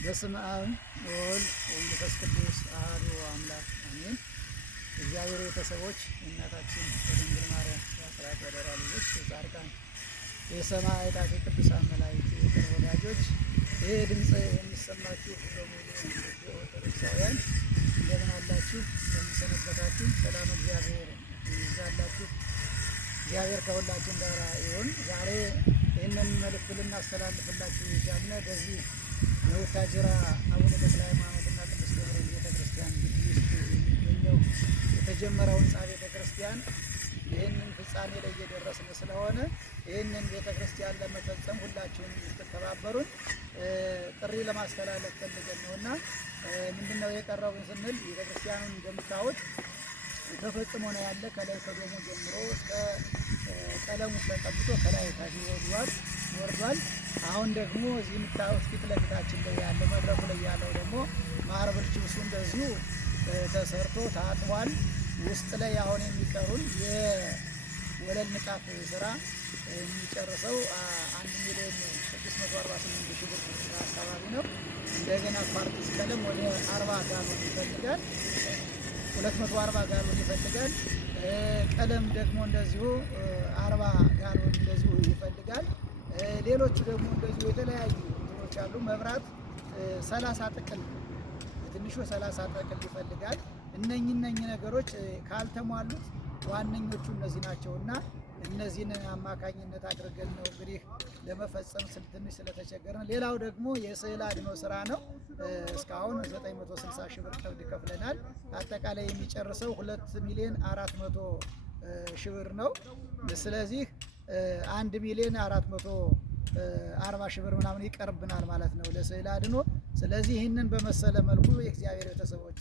በስመ አብ ወወልድ ወመንፈስ ቅዱስ አሐዱ አምላክ አሜን። እግዚአብሔር ቤተሰቦች የእናታችን የድንግል ማርያም የአስራት ወደራ ልጆች የጻድቃን የሰማዕታት የቅዱሳን መላእክት የቅርብ ወዳጆች ይህ ድምፅ የሚሰማችሁ በሙሉ ኦርቶዶክሳውያን እንደምን አላችሁ? እንደምን ሰነበታችሁ? ሰላም እግዚአብሔር ይብዛላችሁ። እግዚአብሔር ከሁላችን ጋር ይሁን። ዛሬ ይህንን መልእክት ልናስተላልፍላችሁ የቻልነ በዚህ የወታጅራ አቡነ ተክለ ሃይማኖትና ቅድስት ገብርኤል ቤተክርስቲያን ውስጥ የሚገኘው የተጀመረው ህንፃ ቤተክርስቲያን ይህንን ፍጻሜ ላይ እየደረስን ስለሆነ ይህንን ቤተክርስቲያን ለመፈጸም ሁላችሁም እንድትተባበሩን ጥሪ ለማስተላለፍ ፈልገን ነው እና ምንድነው የቀረውን ስንል ቤተክርስቲያኑን እንደምታዩት ተፈጽሞ ነው ያለ። ከላይ ከዶሙ ጀምሮ እስከ ቀለሙ ተቀብቶ ከላይ ታች ወርዷል። አሁን ደግሞ እዚህ የምታዩት ፊት ለፊታችን ላይ ያለው መድረኩ ላይ ያለው ደግሞ ማርብል ቺፕሱ እንደዚሁ ተሰርቶ ታጥቧል። ውስጥ ላይ አሁን የሚቀሩን የወለል ንጣፍ ስራ የሚጨርሰው 1,648,000 ብር አካባቢ ነው። እንደገና ኳርቲዝ ቀለም ወደ 40 ጋሎን ይፈልጋል። 240 ጋሎን ይፈልጋል። ቀለም ደግሞ እንደዚሁ 40 ጋሎን እንደዚሁ ይፈልጋል። ሌሎቹ ደግሞ እንደዚሁ የተለያዩ እንትኖች አሉ። መብራት 30 ጥቅል በትንሹ 30 ጥቅል ይፈልጋል። እነኚህ ነገሮች ካልተሟሉት ዋነኞቹ እነዚህ ናቸውና እነዚህን አማካኝነት አድርገን ነው እንግዲህ ለመፈጸም ትንሽ ስለተቸገርን። ሌላው ደግሞ የስዕል አድኖ ስራ ነው። እስካሁን 960,000 ብር ቀብድ ከፍለናል። አጠቃላይ የሚጨርሰው 2,400,000 ብር ነው። ስለዚህ 1,440,000 ብር ምናምን ይቀርብናል ማለት ነው ለስዕል አድኖ። ስለዚህ ይህንን በመሰለ መልኩ የእግዚአብሔር ቤተሰቦች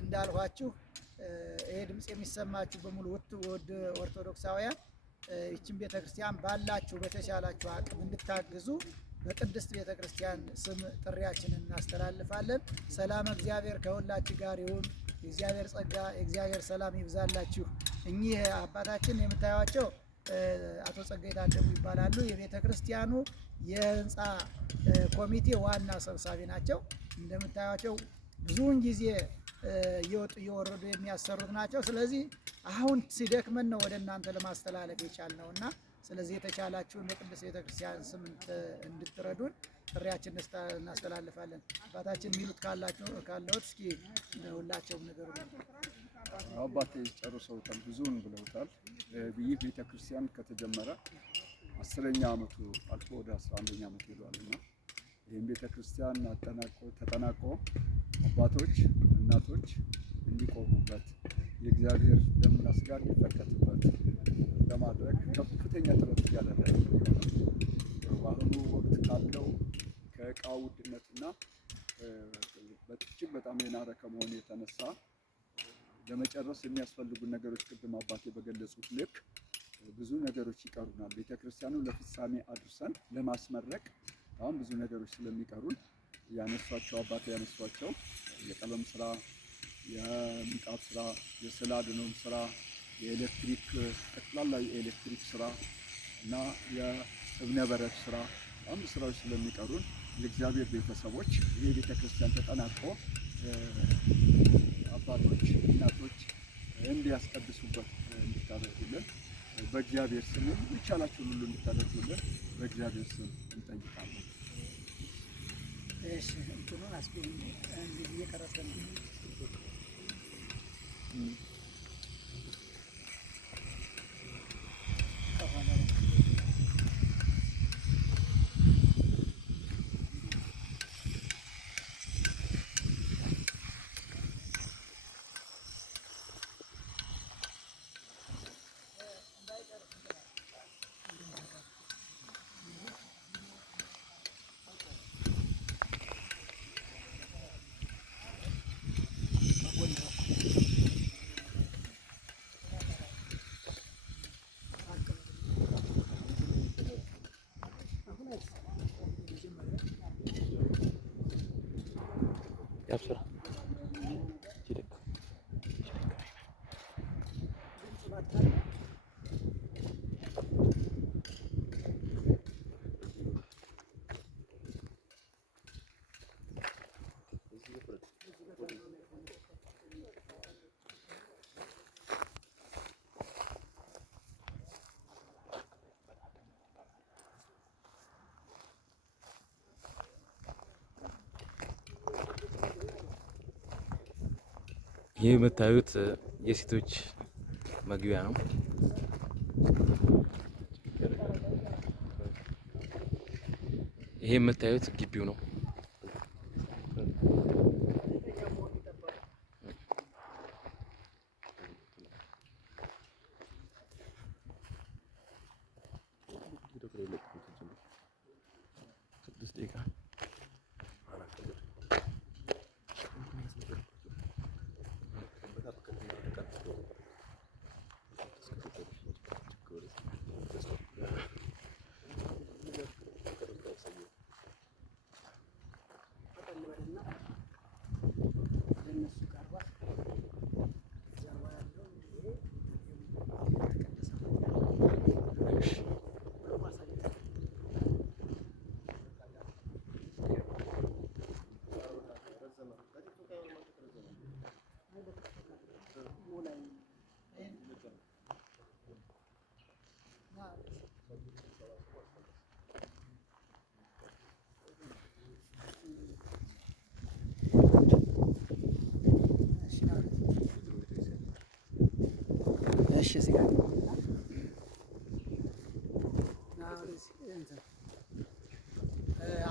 እንዳልኋችሁ ይሄ ድምፅ የሚሰማችሁ በሙሉ ውድ ኦርቶዶክሳውያን ይችን ቤተክርስቲያን ባላችሁ በተቻላችሁ አቅም እንድታግዙ በቅድስት ቤተክርስቲያን ስም ጥሪያችንን እናስተላልፋለን። ሰላም እግዚአብሔር ከሁላችሁ ጋር ይሁን። የእግዚአብሔር ጸጋ የእግዚአብሔር ሰላም ይብዛላችሁ። እኚህ አባታችን የምታዩቸው አቶ ጸጋይ ታደሙ ይባላሉ። የቤተ ክርስቲያኑ የህንፃ ኮሚቴ ዋና ሰብሳቢ ናቸው። እንደምታዩቸው ብዙውን ጊዜ እየወጡ እየወረዱ የሚያሰሩት ናቸው። ስለዚህ አሁን ሲደክመን ነው ወደ እናንተ ለማስተላለፍ የቻልነው እና ስለዚህ የተቻላችሁን በቅድስት ቤተክርስቲያን ስም እንድትረዱን ጥሪያችን እናስተላልፋለን። አባታችን የሚሉት ካለዎት እስኪ ሁላቸውም ነገሩ አባቴ ጨርሰውታል፣ ብዙውን ብለውታል። ይህ ቤተክርስቲያን ከተጀመረ 10ኛ ዓመቱ አልፎ ወደ 11ኛ ዓመት ሄዷልና ይህም ቤተክርስቲያን ተጠናቆ አባቶች እናቶች እንዲቆሙበት የእግዚአብሔር ደምና ሥጋ እንዲፈቀድበት ለማድረግ ከፍተኛ ጥረት እያደረገ ነው። በአሁኑ ወቅት ካለው ከዕቃ ውድነትና እጅግ በጣም የናረ ከመሆኑ የተነሳ ለመጨረስ የሚያስፈልጉ ነገሮች ቅድም አባቴ በገለጹት ልክ ብዙ ነገሮች ይቀሩናል። ቤተክርስቲያኑ ለፍጻሜ አድርሰን ለማስመረቅ አሁን ብዙ ነገሮች ስለሚቀሩን ያነሷቸው አባቴ ያነሷቸው የቀለም ስራ፣ የምንጣፍ ስራ፣ የስዕል አድኖም ስራ፣ የኤሌክትሪክ ጠቅላላ የኤሌክትሪክ ስራ እና የእብነ በረድ ስራ በጣም ስራዎች ስለሚቀሩን የእግዚአብሔር ቤተሰቦች ይህ ቤተክርስቲያን ተጠናቆ አባቶች እናቶች እንዲያስቀድሱበት እንድታደርጉልን በእግዚአብሔር ስም የሚቻላችሁን ሁሉ እንድታደርጉልን በእግዚአብሔር ስም እንጠይቃለን። እሺ እንትኑን አስገኝ እንግዲህ እየቀረጸን yapsana. ይህ የምታዩት የሴቶች መግቢያ ነው። ይሄ የምታዩት ግቢው ነው። እሺ እዚህ ጋር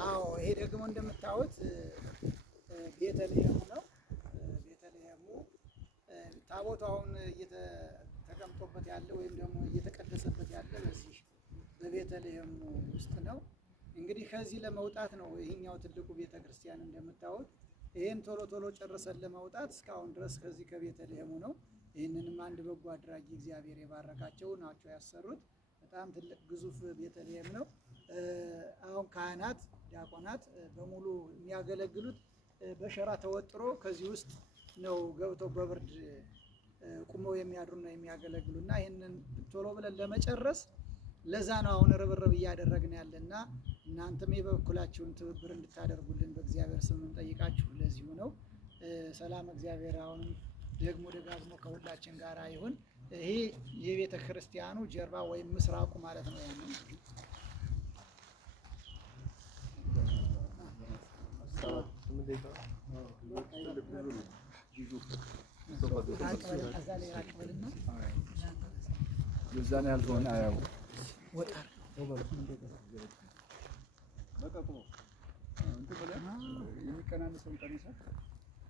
አዎ ይሄ ደግሞ እንደምታዩት ቤተልሔሙ ነው። ቤተልሔሙ ታቦቱ አሁን ተቀምጦበት ያለ ወይም ደግሞ እየተቀደሰበት ያለ በዚህ በቤተልሔሙ ውስጥ ነው። እንግዲህ ከዚህ ለመውጣት ነው ይሄኛው ትልቁ ቤተክርስቲያን እንደምታዩት። ይሄን ቶሎ ቶሎ ጨርሰን ለመውጣት እስካሁን ድረስ ከዚህ ከቤተልሔሙ ነው። ይህንንም አንድ በጎ አድራጊ እግዚአብሔር የባረካቸው ናቸው ያሰሩት። በጣም ትልቅ ግዙፍ ቤተልሔም ነው። አሁን ካህናት፣ ዲያቆናት በሙሉ የሚያገለግሉት በሸራ ተወጥሮ ከዚህ ውስጥ ነው ገብተው በብርድ ቁመው የሚያድሩና የሚያገለግሉና ይህንን ቶሎ ብለን ለመጨረስ ለዛ ነው አሁን ርብርብ እያደረግን ያለና እናንተም የበኩላችሁን ትብብር እንድታደርጉልን በእግዚአብሔር ስም እንጠይቃችሁ። ለዚሁ ነው። ሰላም እግዚአብሔር አሁንም ደግሞ ደጋግሞ ከሁላችን ጋር ይሁን። ይሄ የቤተ ክርስቲያኑ ጀርባ ወይም ምስራቁ ማለት ነው። ያለው የዛን ያልሆነ አያው ወጣር የሚቀናነሰውን ቀንሳ